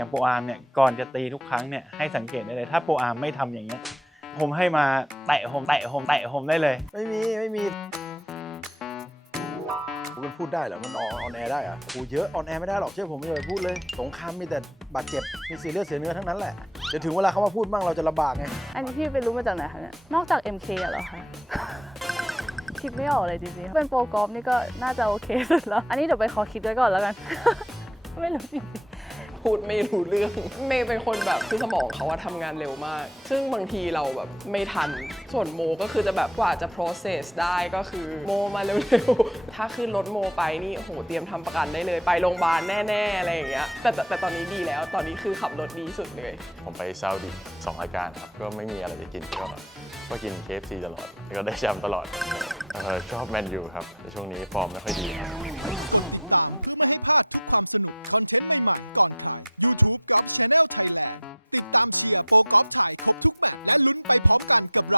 อย่างโปรอาร์มเนี่ยก่อนจะตีทุกครั้งเนี่ยให้สังเกตได้เลย ถ้าโปรอาร์มไม่ทำอย่างเงี้ยผมให้มาแตะผมแตะผมแตะผมได้เลย ไม่มีไม่มีมันพูดได้เหรอ มันออนแอร์ได้เหรอะโอ้เยอะออนแอร์ไม่ได้หรอกเชื่อผมไม่เลยพูดเลย สงครามมีแต่บาดเจ็บ มีเสียเลือดเสียเนื้อทั้งนั้นแหละ เดี๋ยวถึงเวลาเขามาพูดบ้างเราจะลำบากไง อันนี้พี่ไปรู้มาจากไหนคะเนี่ย นอกจาก MK อะเหรอคะคิดไม่ออกเลยจริงๆ เป็นโปรกอล์ฟนี่ก็น่าจะโอเคสุดแล้ว อันนี้เดี๋ยวไปขอคิดไว้ก่อนแล้วกัน ไม่รู้จริง พูดไม่รู้เรื่องเมย์เป็นคนแบบคือสมองเขาว่าทำงานเร็วมาก ซึ่งบางทีเราแบบไม่ทัน ส่วนโมก็คือจะแบบกว่าจะ process ได้ก็คือโมมาเร็วๆ ถ้าขึ้นรถโมไปนี่โอ้โหเตรียมทำประกันได้เลย ไปโรงพยาบาลแน่ๆอะไรอย่างเงี้ยแต่แต่แต่ตอนนี้ดีแล้ว ตอนนี้คือขับรถดีสุดเลย ผมไปซาอุดิสองรายการครับ ก็ไม่มีอะไรจะกินก็ก็กิน KFC ตลอดแล้วก็ได้แชมป์ตลอดเอ่อชอบแมนยูครับแต่ช่วงนี้ฟอร์มไม่ค่อยดีครับความสนุกคอนเทนต์ใหม่ pipe up that